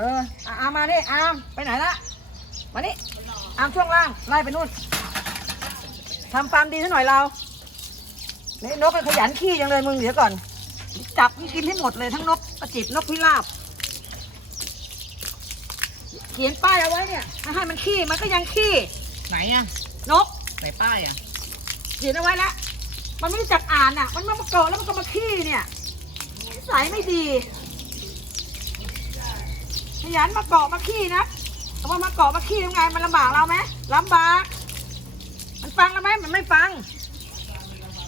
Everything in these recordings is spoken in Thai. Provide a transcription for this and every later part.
อออะอามมานี่อามไปไหนละมานี่อามช่วงล่างไล่ไปนู่นทำฟาร์มดีซะหน่อยเราเนี่ยนกมันขยันขี้จังเลยมึงเดี๋ยวก่อน จับมันกินให้หมดเลยทั้งนกกระจิบนกพิราบเขียนป้ายเอาไว้เนี่ยไม่ให้มันขี้มันก็ยังขี้ไหนอะนกไหนป้ายอะเขียนเอาไว้แล้วมันไม่รู้จักอ่านอะมันมาเกาะแล้วมันก็มาขี้เนี่ยนิสัยไม่ดี ขยันมาเกาะมาขี้นะแต่ว่ามาเกาะมาขี้ยังไงมันลำบากเราไหมลำบาก มันฟังเราไหมมันไม่ฟัง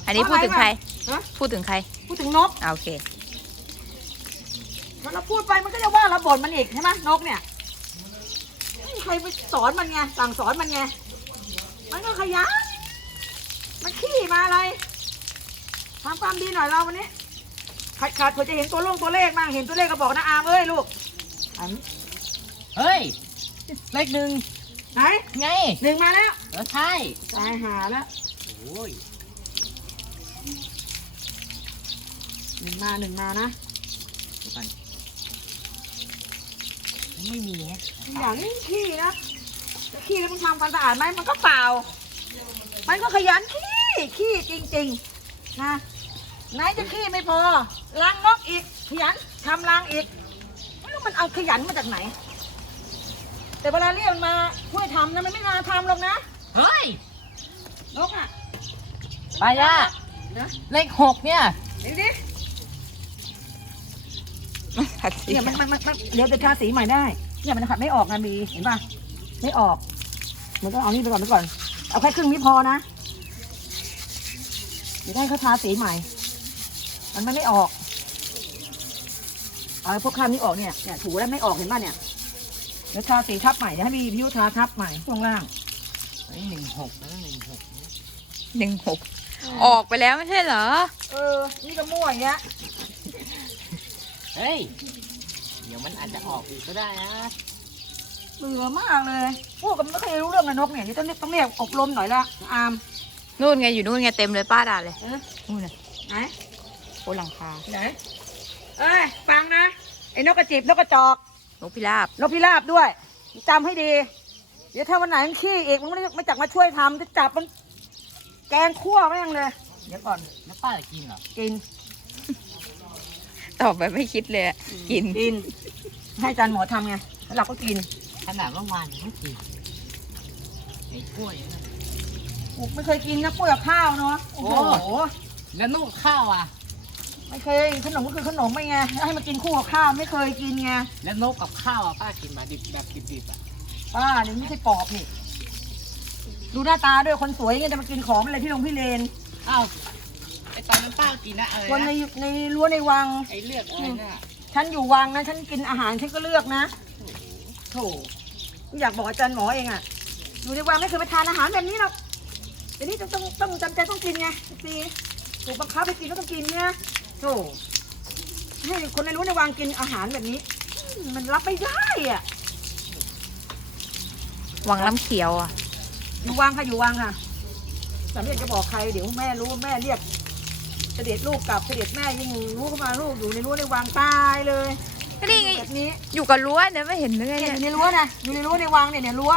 อันนี้พูดถึงใคร ฮะ พูดถึงใครพูดถึงนกอ่าโอเคพอเราพูดไปมันก็จะว่าเราบ่นมันอีกใช่ไหมนกเนี่ยไม่มีใครไปสอนมันไงสั่งสอนมันไงมันก็ขยันมันขี้มาอะไรทำความดีหน่อยเราวันนี้ขาดขาดเผื่อจะเห็นตัวลงตัวเลขบ้างเห็นตัวเลขก็บอกนะอามเอ้ยลูก อันเฮ้ย เลขหนึ่งไหนไงหนึ่งมาแล้วเออใช่ตายหาแล้วโอ้ยหนึ่งมาหนึ่งมานะเดี๋ยวก่อนไม่มีฮะอย่างนี้ขี้นะแล้วขี้แล้วมันทำความสะอาดไหมมันก็เปล่า มันก็ขยันขี้ขี้จริงๆนะไหนจะขี้ไม่พอล้างนกอีกขยันทำล้างอีกไม่รู้มันเอาขยันมาจากไหน แต่เวลาเรียกมันมาช่วยทำนะมันไม่มาทำหรอกนะเฮ้ยนกอะป้ายะนะเลขหกเนี่ยเดี๋ยวดิเนี่ยมันมันมันมันเดี๋ยวจะทาสีใหม่ได้ เนี่ยมันขัดไม่ออกนะมีเห็นป่ะไม่ออกมันก็เอานี่ไปก่อนไปก่อน เอาแค่ครึ่งนี้พอนะเดี๋ยวได้เขาทาสีใหม่ มันไม่ไม่ออก เอาไอ้พวกข้ามนี้ออกเนี่ยเนี่ยถูแล้วไม่ออกเห็นป่ะเนี่ยเดี๋ยวทาสีทับใหม่เดี๋ยวให้มีพิวทาทับใหม่ข้างล่างไอ้หนึ่งหกนะหนึ่งหกหนึ่งหกออกไปแล้วไม่ใช่เหรอ เออ นี่ก็มั่วอย่างเงี้ยเฮ้ย เดี๋ยวมันอาจจะออกอีกก็ได้นะเบื่อมากเลยพวกกันไม่เคยรู้เรื่องกับนกเนี่ยนี่ต้องเรียกต้องเรียกอบรมหน่อยละอามนู่นไงอยู่นู่นไงเต็มเลยป้าด่าเลยเออนู่นน่ะไหนบนหลังคาไหนเอ้ยฟังนะ ไอ้นกกระจิบนกกระจอก นกพิราบนกพิราบด้วยจำให้ดี เดี๋ยวถ้าวันไหนมันขี้อีกมันไม่ได้ไม่จักมาช่วยทำจะจับมันแกงคั่วแม่งเลยเดี๋ยวก่อนแล้วป้าจะกินเหรอกินตอบไปไม่คิดเลยอะกิน กิน ให้อาจารย์หมอทำไงแล้วเราก็กินขนาดเมื่อวานยังไม่กินไอ้กล้วยนั่นกูไม่เคยกินนะกล้วยกับข้าวเนาะโอ้โหโอ้แล้วนุ่มข้าวอะ ไม่เคยขนมก็คือขนมไม่ไงแล้วให้มากินคู่กับข้าวไม่เคยกินไงแล้วนกกับข้าวอะป้ากินมาดิบแบบดิบๆอะป้าเนี่ยไม่ใช่ปอบนี่ดูหน้าตาด้วยคนสวยไงจะมากินของอะไรพี่ลงพี่เลนอ้าวไอ้ตอนนั้นป้ากินนะอะไรคนในนะในรั้วในวัง ไอ้เลือกอะไรน่ะฉันอยู่วังนะฉันกินอาหารฉันก็เลือกนะโถอยากบอกอาจารย์หมอเองอะอยู่ในวังไม่เคยไปทานอาหารแบบนี้หรอกแต่นี่ต้องต้องต้องจำใจต้องกินไงซีถูกบังคับให้กินก็ต้องกินเนี่ย โถให้คนในรั้วในวังกินอาหารแบบนี้อืมมันรับไม่ได้อะวังน้ำเขียวอะ อยู่วังค่ะอยู่วังค่ะแต่ไม่อยากจะบอกใครเดี๋ยวแม่รู้แม่เรียกเสด็จลูกกลับเสด็จแม่ยิ่งรู้เข้ามาลูกอยู่ในรั้วในวังตายเลยก็นี่ไง แบบนี้อยู่กับรั้วเนี่ยไม่เห็นเลยเนี่ยอเนี่ยยู่ในรั้วนะอยู่ในรั้วในวังเนี่ยเนี่ยรั้ว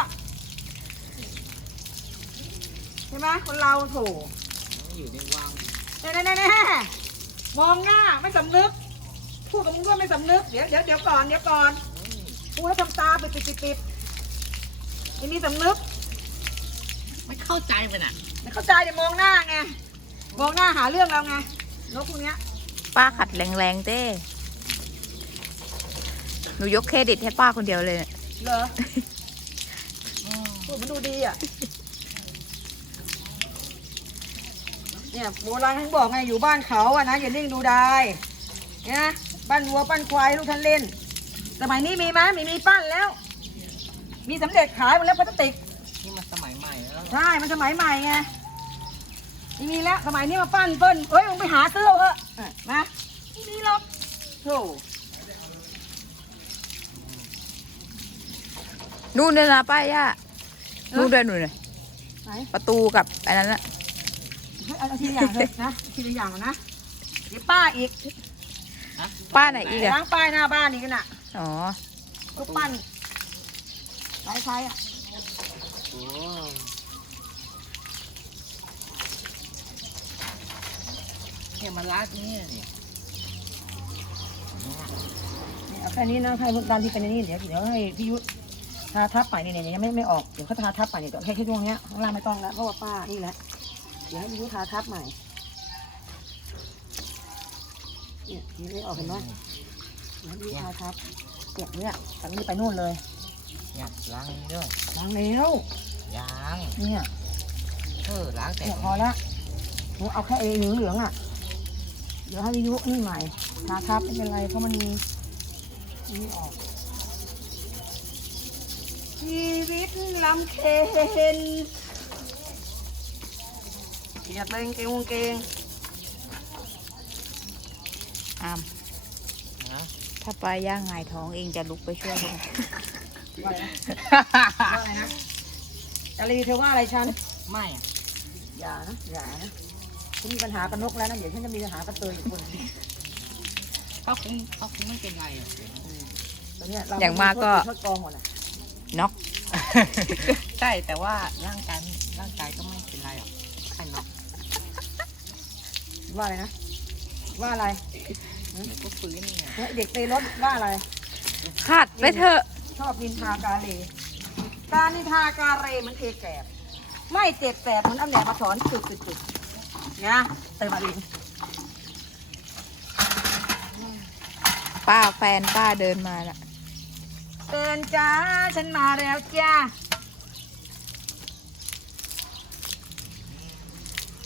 ใช่ไหมคนเราโถอยู่ในวังแน่แน่แน่ มองหน้าไม่สำนึก พูดกับมึงด้วยไม่สำนึก เดี๋ยวเดี๋ยวเดี๋ยวก่อนเดี๋ยวก่อนพูดแล้วทำตาปิดปิดปิดปิดไม่มีสำนึก ไม่เข้าใจมันอะ ไม่เข้าใจเดี๋ยวมองหน้าไง มองหน้าหาเรื่องเราไงนกพวกเนี้ย ป้าขัดแรงๆเต้หนูยกเครดิตให้ป้าคนเดียวเลยเนี่ย เหรอ พูดมันดูดีอะ เนี่ยโบราณท่านบอกไงอยู่บ้านเขาอะนะอย่านิ่งดูได้เนี่ยบ้านวัวปั้นควายให้ลูกท่านเล่น สมัยนี้มีไหมไม่มีปั้นแล้ว มีสำเร็จขายหมดแล้วพลาสติกนี่มันสมัยใหม่แล้วใช่มันสมัยใหม่ไงไม่มีแล้วสมัยนี้มาปั้นเปิ้ลเอ้ยมึงไปหาซื้อเอาเถอะเออนะไม่มีหรอกโธ่นู่นเลยนะป้าย่านู่นด้วยนู่นเลยไหนประตูกับอันนั้นอะ เฮ้ยเอาทีละอย่างเลยนะทีละอย่างก่อนนะเดี๋ยวป้าอีกป้าไหนอีกอะล้างป้ายหน้าบ้านอีกน่ะอ๋อลูกปั้นลายไทยอะโอ้เนี่ยมันรักเนี่ยเนี่ยเอาแค่นี้นะให้พวกด้านที่เป็นอันนี้เดี๋ยวเดี๋ยวให้พี่ยุทธทาทับไปเนี่ยเนี่ยยังไม่ไม่ออกเดี๋ยวเขาทาทับไปเนี่ยแค่แค่ช่วงเนี้ยข้างล่างไม่ต้องแล้วเพราะว่าป้านี่แหละ เดี๋ยวให้พี่ยุทธทาทับใหม่ เนี่ยนี่ไม่ออกเห็นไหมเดี๋ยวให้พี่ยุทธทาทับเนี่ยเนี่ยจากนี้ไปนู่นเลยเนี่ยล้างนี่ด้วยล้างแล้วยางเนี่ยเออล้างแต่เนี่ยพอละหนูเอาแค่เอเหลืองเหลืองๆอะ เดี๋ยวให้พี่ยุทธนี่ใหม่ทาทับไม่เป็นไรเพราะมันมีนี่ออกชีวิตลำเค็น อยากเล่นเกงวงเกงอามนะถ้าปลาย่างหงายท้องเองจะลุกไปช่วยเขาไหมว่าอะไรนะจารีเธอว่าอะไรฉัน ไม่ อย่านะ อย่านะฉันมีปัญหากับนกแล้วนะ เดี๋ยวฉันจะมีปัญหากับเตยอีกคนหนึ่งเขาคงเขาคงไม่เป็นไรอะตอนเนี้ยเราอย่างมากก็ทดกองหมดอะน็อก ใช่แต่ว่าร่างกายร่างกายก็ไม่เป็นไรหรอกไอ้เนาะ ว่าอะไรนะ ว่าอะไรเดี๋ยวก็ฟื้นไงเนี่ยเด็กเตยรถว่าอะไรขาดไปเถอะ ชอบนินทากาเลการนินทากาเรมันเอแกบไม่เจ็บแสบเหมันเอาแหนมาสอนจุดจุดจุดนะเตยมาลินป้าแฟนป้าเดินมาน่ะเตือนจ้า ฉันมาแล้วจ้า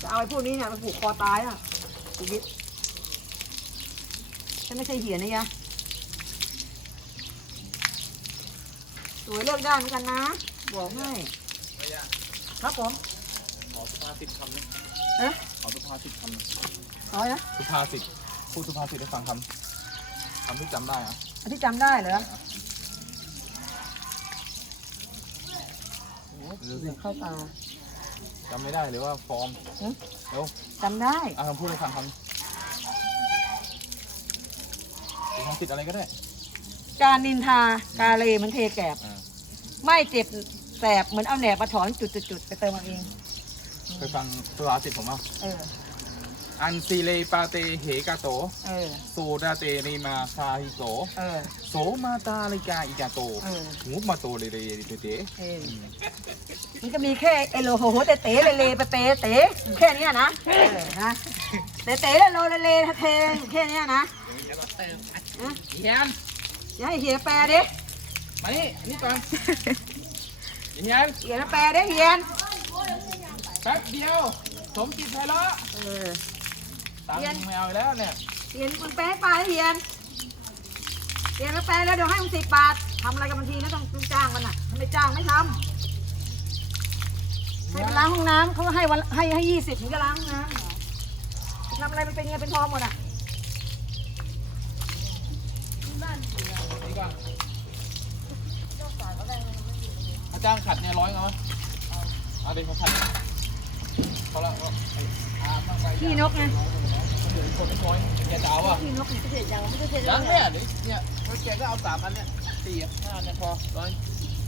จะเอาไอ้พวกนี้เนี่ยมาผูกคอตายอะ ชีวิตฉันไม่ใช่เหียนะยะสวยเลือกได้เหมือนกันนะ บอกให้ ครับผมขอสุภาษิตคำนึงเอ๊ะขอสุภาษิตคำนึงร้อยนะสุภาษิตพูดสุภาษิตให้ฟังคำคำที่จำได้อะอันที่จำได้เหรอดูสิเข้าตา จำไม่ได้หรือว่าฟอร์มหึเร็วจำได้อะคำพูดให้ฟังคำสุภาษิตอะไรก็ได้ การนินทากาเลเหมันเทแกบอ่า ไม่เจ็บแสบเหมือนเอาแหนบมาถอนจุดๆๆไปเติมเอาเอง เคยฟังสุภาษิตผมอะเออ อันซีเลปาเตเหกาโตเออ โซดาเตรีมาคาฮิโสเออ โสมาตาลิกาอิกาโตเออหูมาโตเลเลเตเตเออ มันก็มีแค่เอโลโหโหเตเตเลเลเปเปเตอยู่แค่เนี้ยนะเออนะเตเตเลโลเลเลเทอยู่แค่เนี้ยนะเติมฮะเฮียนอย่าให้เหียแปลดิมานี่อันนี่ก่อนอย่างนี้เหียแปลดิเหียนแป๊บเดียว สมจิตไพเราะเออ ตังเรียนค์ไม่เอาอีกแล้วเนี่ยเหียนมึงแปลให้ป้าดิเหียนเหียนมาแปลแล้วเดี๋ยวให้มึงสิบบาททำอะไรกันบางทีนะต้องต้องจ้างมันอะถ้าไม่จ้างไม่ทำให้ไปล้างห้องน้ำเขาให้วันให้ให้ยี่สิบถึงจะล้างห้องน้ำเหรอทำอะไรมันเป็นเงินเป็นทองหมดอะนี่ก่อนอาจารย์ขัดเนี่ยร้อยเงาเอาเด็กเขาขัดเขาละเอาไอ้อาร์มบ้างไป ขี้นกไงเดี๋ยว คนไม่น้อยแกจะเอาอะขี้นกเนี่ยเสร็จยังไม่ได้เสร็จยังเนี่ยเดี๋ยวเนี่ยแล้วแกก็เอาสามอันเนี่ยสี่อะห้าอันเนี่ยพอร้อย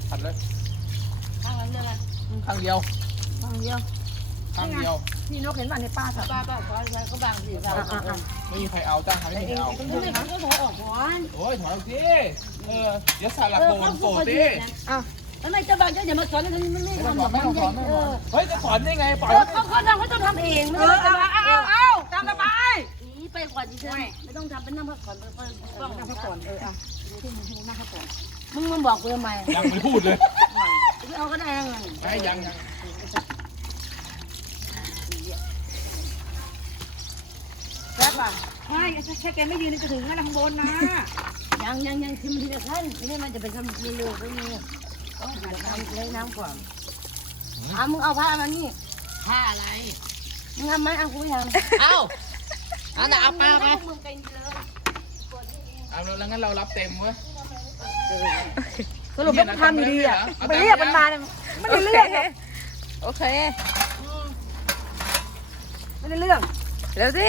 ขัดเลยข้างนั้นเรื่องอะไรข้างเดียวข้างเดียวข้างเดียวขี้นกเห็นป่ะในป้าสับป้าป้าขอใช้ก็บางสิครัอะอะอะไม่มีใครเอาจ้างใครแต่ไม่เอมีงเอาเองต้องไม่ดูได้นะก็ถอออกก่อนโอ้ยถอยเอาสิเออเดี๋ยวสาระเอโดอนเขาโสพูดดเขาดิเย็นนะอ้าวทำไมเจ้าบ้านเจ้าอย่ามาสอนกันมันไม่ไม่ต้องทำสอนไม่ต้องสอนไม่ต้องสอนเฮ้ยจะสอนได้ไงปล่อยเออไว้เขาเขาทำเขาต้องทำเองเอไม่อต้องเอาเอาเอาเอาตามสบายหนีไปก่อนดิฉันไม่ต้องทำเป็นนั่งพักผ่อนไปก่อนต้องนั่งพักผ่อนเออเอาที่มึงที่มึงนั่งพักผ่อนมึงมาบอกกูทำไมยังไม่พูดเลยไม่เอาก็ได้เงินไม่ยังยังแซ่บป่ะใช่แค่แกไม่ยืนจะถึงนะข้างบนนะยังยังยังคือมันทีละขั้นไม่ได้มันจะไปทำเร็วๆไปนี่ต้องหาน้ำเลยน้ำก่อนอะมึงเอาผ้ามานี่ผ้าอะไรมึ งามไหมเอาคุยทำเอาเอาแต่เอาปลาไปเอาแล้วงั้นเรารับเต็มเว้ยสรุปก็ทำอยู่ดีอะไปเรียกมันมาเนี่ยไม่ได้เรื่องโอเคไม่ได้เรื่องเร็วสิ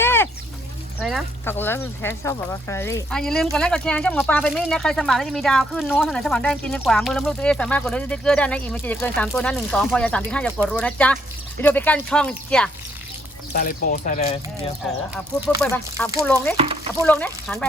อะไรนะฝากกดไลค์กดแชร์ชอบบอกว่าแฟลี่อะอย่าลืมกดไลค์กดแชร์ช่องหมอปลาเป็นมิตรนะใครสมัครแล้วจะมีดาวขึ้นโน้ตสนานสมัครได้จริงดีกว่ามือล้มลูตัวเองสามารถกดไลค์สติ๊กเกอร์ได้นะอีกมันจะเกินสามตัวนะหนึ่งสองพอยาสามสิบห้าอย่ากดรัวนะจ๊ะเดี๋ยไปกั้นช่องจ้ะ ซาเลโปซาเลเนียโซ อะพูดพูดไปไปอะพูดลงดิอะพูดลงดิหันไป